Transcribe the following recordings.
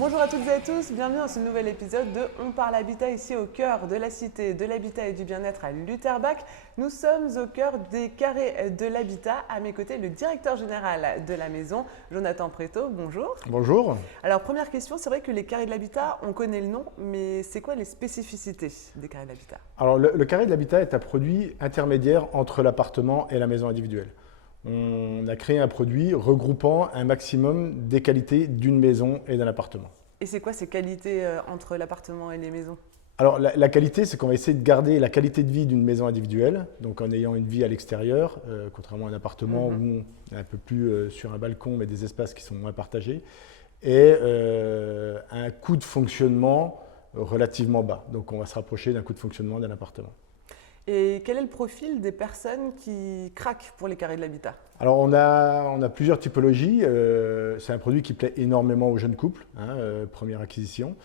Bonjour à toutes et à tous, bienvenue dans ce nouvel épisode de On parle habitat ici au cœur de la cité de l'habitat et du bien-être à Lutterbach. Nous sommes au cœur des carrés de l'habitat. À mes côtés, le directeur général de la maison, Jonathan Préto. Bonjour. Bonjour. Alors première question, c'est vrai que les carrés de l'habitat, on connaît le nom, mais c'est quoi les spécificités des carrés de l'habitat? Alors le carré de l'habitat est un produit intermédiaire entre l'appartement et la maison individuelle. On a créé un produit regroupant un maximum des qualités d'une maison et d'un appartement. Et c'est quoi ces qualités entre l'appartement et les maisons? Alors la qualité, c'est qu'on va essayer de garder la qualité de vie d'une maison individuelle, donc en ayant une vie à l'extérieur, contrairement à un appartement où on est un peu plus sur un balcon, mais des espaces qui sont moins partagés, et un coût de fonctionnement relativement bas. Donc on va se rapprocher d'un coût de fonctionnement d'un appartement. Et quel est le profil des personnes qui craquent pour les carrés de l'habitat? Alors on a plusieurs typologies. C'est un produit qui plaît énormément aux jeunes couples, première acquisition.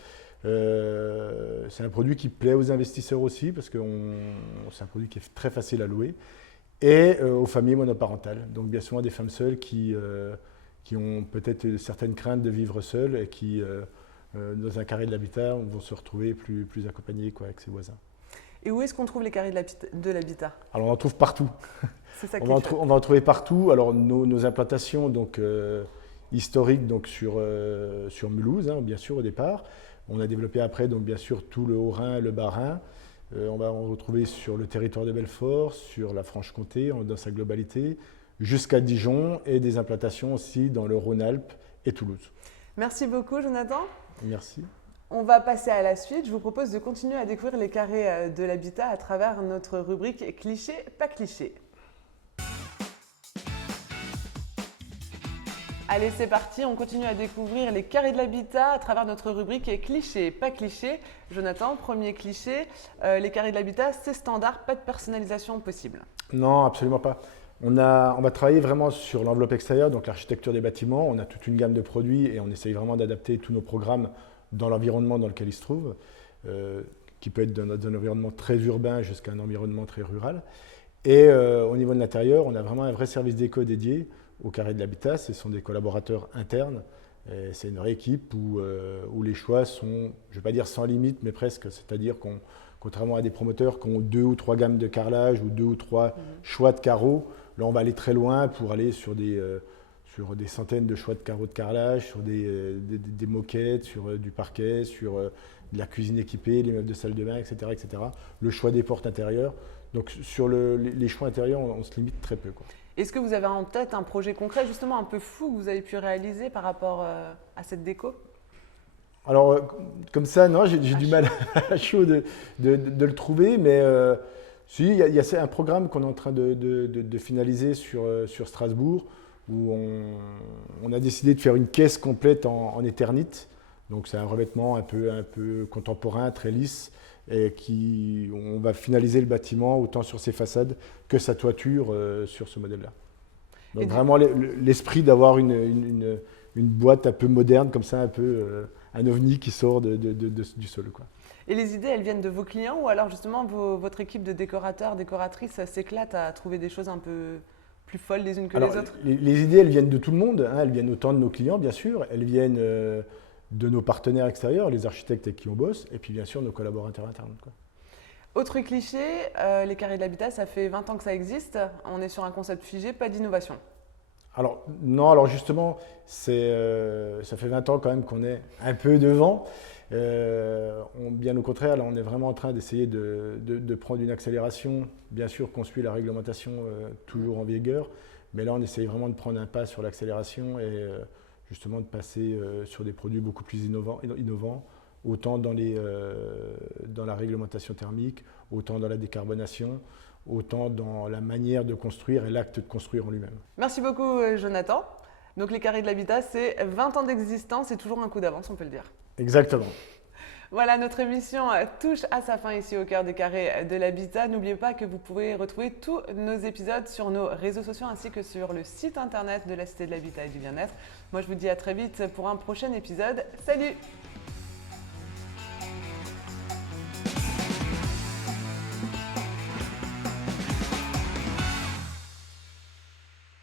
C'est un produit qui plaît aux investisseurs aussi parce que c'est un produit qui est très facile à louer. Et aux familles monoparentales, donc bien souvent des femmes seules qui ont peut-être certaines craintes de vivre seules et qui, dans un carré de l'habitat, vont se retrouver plus accompagnées avec ses voisins. Et où est-ce qu'on trouve les carrés de l'habitat? Alors on en trouve partout. C'est ça On va en trouver partout. Alors nos implantations historiques sur Mulhouse, bien sûr au départ. On a développé après donc bien sûr tout le Haut-Rhin, le Bas-Rhin. On va en retrouver sur le territoire de Belfort, sur la Franche-Comté dans sa globalité, jusqu'à Dijon et des implantations aussi dans le Rhône-Alpes et Toulouse. Merci beaucoup Jonathan. Merci. On va passer à la suite. Je vous propose de continuer à découvrir les carrés de l'habitat à travers notre rubrique cliché, pas cliché. Allez, c'est parti, on continue à découvrir les carrés de l'habitat à travers notre rubrique cliché, pas cliché. Jonathan, premier cliché, les carrés de l'habitat, c'est standard, pas de personnalisation possible. Non, absolument pas. On va travailler vraiment sur l'enveloppe extérieure, donc l'architecture des bâtiments. On a toute une gamme de produits et on essaye vraiment d'adapter tous nos programmes dans l'environnement dans lequel ils se trouvent, qui peut être d'un environnement très urbain jusqu'à un environnement très rural. Et au niveau de l'intérieur, on a vraiment un vrai service d'éco dédié au carré de l'habitat. Ce sont des collaborateurs internes. C'est une vraie équipe où les choix sont, je ne vais pas dire sans limite, mais presque. C'est-à-dire contrairement à des promoteurs qui ont 2 ou 3 gammes de carrelage ou 2 ou 3 choix de carreaux, là on va aller très loin pour aller sur des centaines de choix de carreaux de carrelage, sur des moquettes, sur du parquet, sur de la cuisine équipée, les meubles de salle de bain, etc., etc. Le choix des portes intérieures. Donc sur les choix intérieurs, on se limite très peu. Est-ce que vous avez en tête un projet concret, justement un peu fou, que vous avez pu réaliser par rapport à cette déco? Alors comme ça, non, j'ai du mal à chaud de le trouver, mais si, il y a un programme qu'on est en train de finaliser sur Strasbourg, où on a décidé de faire une caisse complète en éternite. Donc c'est un revêtement un peu contemporain, très lisse, et on va finaliser le bâtiment autant sur ses façades que sa toiture sur ce modèle-là. Donc vraiment l'esprit d'avoir une boîte un peu moderne, comme ça, un peu un ovni qui sort du sol, quoi. Et les idées, elles viennent de vos clients ou alors justement votre équipe de décorateurs, décoratrices s'éclate à trouver des choses un peu plus folles les unes que les autres? Les idées, elles viennent de tout le monde. Elles viennent autant de nos clients, bien sûr. Elles viennent de nos partenaires extérieurs, les architectes avec qui on bosse, et puis bien sûr nos collaborateurs internes. Autre cliché, les carrés de l'habitat, ça fait 20 ans que ça existe. On est sur un concept figé, pas d'innovation. Alors non, alors justement, ça fait 20 ans quand même qu'on est un peu devant. Bien au contraire, là, on est vraiment en train d'essayer de prendre une accélération. Bien sûr qu'on suit la réglementation toujours en vigueur, mais là on essaye vraiment de prendre un pas sur l'accélération et justement de passer sur des produits beaucoup plus innovants autant dans la réglementation thermique, autant dans la décarbonation, autant dans la manière de construire et l'acte de construire en lui-même. Merci beaucoup Jonathan. Donc les carrés de l'habitat, c'est 20 ans d'existence et toujours un coup d'avance, on peut le dire. Exactement. Voilà, notre émission touche à sa fin ici au cœur des carrés de l'habitat. N'oubliez pas que vous pouvez retrouver tous nos épisodes sur nos réseaux sociaux ainsi que sur le site internet de la Cité de l'Habitat et du Bien-être. Moi, je vous dis à très vite pour un prochain épisode. Salut!